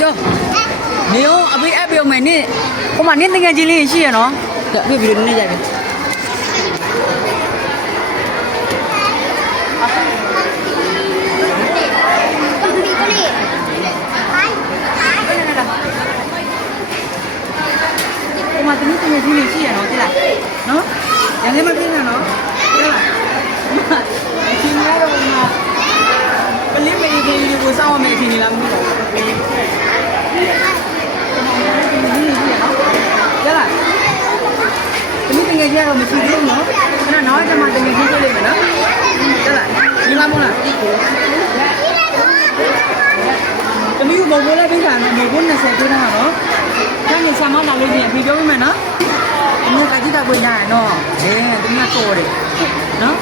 ကျော်နေရောအဖေအပ်ပြောမယ်နင့်ဟိုမှာနင့်တကယ်ချင်းလေးရှိရနော်အဖေဗီဒီယိုနဲ့ရိုက်ပြီဟိုမှာတနည်းတကယ်ချင်းလေးရှိရနော်သိလားနော်ရန်လေးမပြင်းနဲ့နော်သိလားအချင်းများတော့မှာပလင်းမေးကြီးကိုစောင်းရမယ်အချင်းကြီးလားမသိဘူးရလားတမီးတငယ်ကြီးကတော့မရှိသေးဘူးနော်ခဏနောက်ကျမှတငယ်ကြီးတွေ့လိမ့်မယ်နော်ရလားဒီမှာမို့လားတမီးကိုဘုံဘိုးလေးပေးတာနော်ဘုံဘိုး20ပေးတာနော်ကျန်နေဆာမလာလို့ပြင်ပြီးပြောပေးမယ်နော်အမေကကြည့်တာကိုညာနော်တမီးကတော့တယ်နော်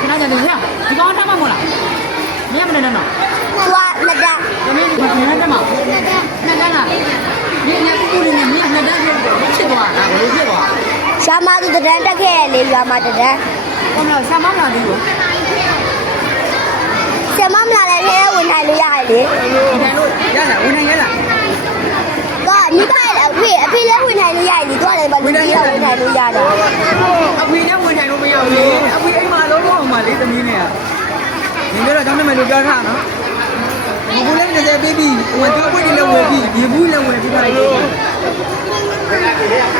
ခဏကြာနေရဒီကောင်ထားမှာမို့လားမရမနဲ့နော်သွားလက်တာတမီးကနှစ်တက်မှာနှစ်တက်လားဒီညကူကူလေးနဲ့နှစ်တက်ဖြစ်သွားတာဘယ်လိုဖြစ်သွားလဲရှာမသူတန်းတက်ခဲ့လေရွာမှာတန်းဟုတ်လားဆာမမလာသေးဘူးဆမမလာလည်းထဲဝင်နိုင်လို့ရတယ်လေဝင်နိုင်လို့ရလားဝင်နိုင်ရလားတော့မိဘလည်းအဖေလည်းဝင်နိုင်လို့ရတယ်လေတော့လည်းဘာလို့ကြီးတော့ဝင်နိုင်လို့ရတယ်အဖေနဲ့ဝင်နိုင်လို့မရဘူးလေအဖေအိမ်မှာလုံးလုံးအောင်ပါလေသမီးနဲ့ကနင်တို့တော့တောင်းနေမယ်လို့ပြောထားနော်ဘူးလည်း20ပေးပြီးဝင်တော့ပွင့်လည်းဝင်ပြီးဒီဘူးလည်းဝင်ပြီးပါလေ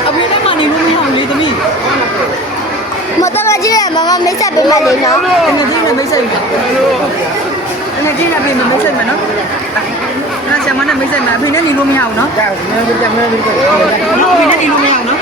အဖေနဲ့မှနေလို့မရဘူးလေသမီးမတော်ကြီးရဲ့မမမိတ်ဆက်ပေးမယ်လေနော်ငါကြီးနဲ့မိတ်ဆက်ပြီငါကြီးနဲ့ပြင်မိတ်ဆက်မယ်နော်ငါဆရာမနဲ့မိတ်ဆက်မယ်အဖေနဲ့နေလို့မရဘူးနော်ကြာမယ်ကြာမယ်ကြာမယ်အဖေနဲ့နေလို့မရဘူးနော်